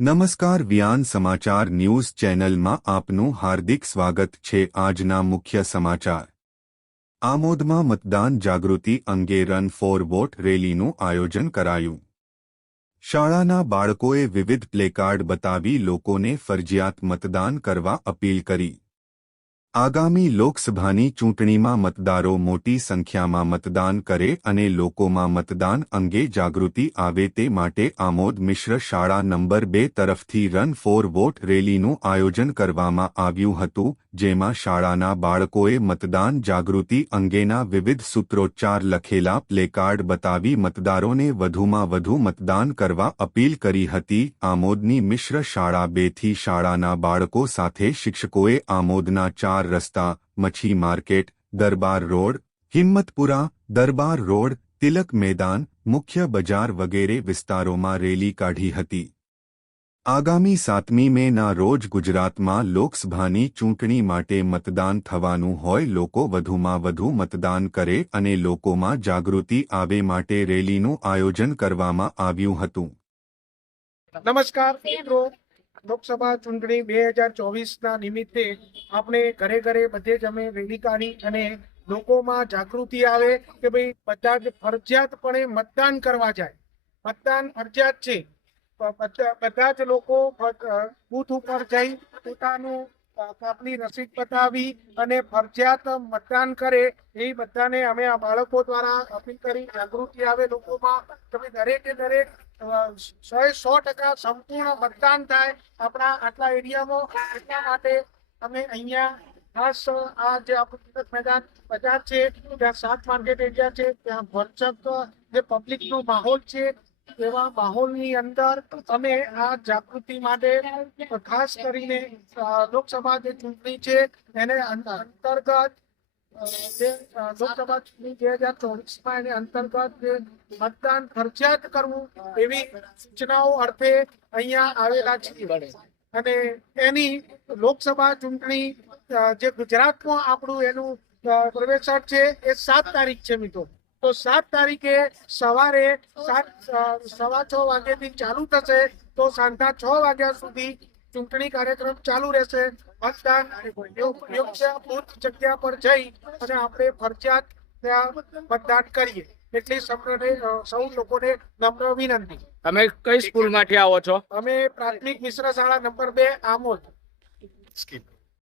નમસ્કાર વિયાન સમાચાર ન્યૂઝ ચેનલમાં આપનું હાર્દિક સ્વાગત છે આજના મુખ્ય સમાચાર. આમોદમાં મતદાન જાગૃતિ અંગે રન ફોર વોટ રેલીનું આયોજન કરાયું. શાળાના બાળકોએ વિવિધ પ્લેકાર્ડ બતાવી લોકોને ફરજિયાત મતદાન કરવા અપીલ કરી. આગામી લોકસભાની ચૂંટણીમાં મતદારો મોટી સંખ્યામાં મતદાન કરે અને લોકોમાં મતદાન અંગે જાગૃતિ આવે તે માટે આમોદ મિશ્ર શાળા નંબર બે તરફથી રન ફોર વોટ રેલીનું આયોજન કરવામાં આવ્યું હતું. જેમાં શાળાના બાળકોએ મતદાન જાગૃતિ અંગેના વિવિધ સૂત્રોચ્ચાર લખેલા, પ્લેકાર્ડ બતાવી મતદારોને વધુમાં વધુ મતદાન કરવા અપીલ કરી હતી. આમોદની મિશ્ર શાળા બેથી શાળાના બાળકો સાથે શિક્ષકોએ આમોદના ચાર રસ્તા, મચ્છી market, Darbar road, Himmatpura, Darbar road, Tilak Maidan, મુખ્ય બજાર વગેરે વિસ્તારોમાં રેલી કાઢી હતી. આગામી સાતમી મેના રોજ ગુજરાતમાં લોકસભાની ચૂંટણી માટે મતદાન થવાનું હોય લોકો વધુમાં વધુ મતદાન કરે અને લોકોમાં જાગૃતિ આવે માટે રેલીનું આયોજન કરવામાં આવ્યું હતું. નમસ્કાર, મિત્રો. લોકસભા ચૂંટણી બે હજાર ચોવીસના નિમિત્તે આપણે ઘરે ઘરે બધે જ અમે રેલી કાઢી અને લોકોમાં જાગૃતિ આવે કે ભાઈ બધા જ ફરજિયાતપણે મતદાન કરવા જાય. મતદાન ફરજિયાત છે. બધા જ લોકો બુથ ઉપર જઈ પોતાનું આપની રસીદ બતાવી અને ફરજિયાત મતદાન કરે એ બધાને અમે આ બાળકો દ્વારા અપીલ કરી જાગૃતિ આવે લોકોમાં. તમે દરેકે દરેક સો સો ટકા સંપૂર્ણ મતદાન થાય આપણા આટલા એરિયામાં. એટલા માટે અમે અહીંયા ખાસ આ જે આપણું મેદાન બજાર છે, ત્યાં શાક માર્કેટ એરિયા છે, ત્યાં ભરચક જે પબ્લિકનો માહોલ છે એવા માહોલની અંદર તમે આ જાગૃતિ માટે ખાસ કરીને લોકસભા જે ચૂંટણી છે, એને અંતર્ગત લોકસભા ચૂંટણી બે હજાર ચોવીસમાં એને અંતર્ગત મતદાન ફરજિયાત કરવું એવી સૂચનાઓ અર્થે અહીંયા આવેલા છીએ. અને એની લોકસભા ચૂંટણી જે ગુજરાતમાં આપણું એનું પ્રવેશ છે, એ સાત તારીખ છે મિત્રો. તો સાત તારીખે સવારે સાત સવા છ વાગ્યાથી ચાલુ થશે. તો સાંજના છ વાગ્યા સુધી ચૂંટણી કાર્યક્રમ ચાલુ રહેશે. મતદાન યોગ- યોગ્ય બૂથ જગ્યા પર જઈ અને આપણે ફરજિયાત ત્યાં મતદાન કરીએ. એટલી સૌને સૌ લોકોને નમ્ર વિનંતી તમે કઈ સ્કૂલમાંથી આવો છો? અમે પ્રાથમિક મિશ્ર શાળા નંબર બે આમોદ.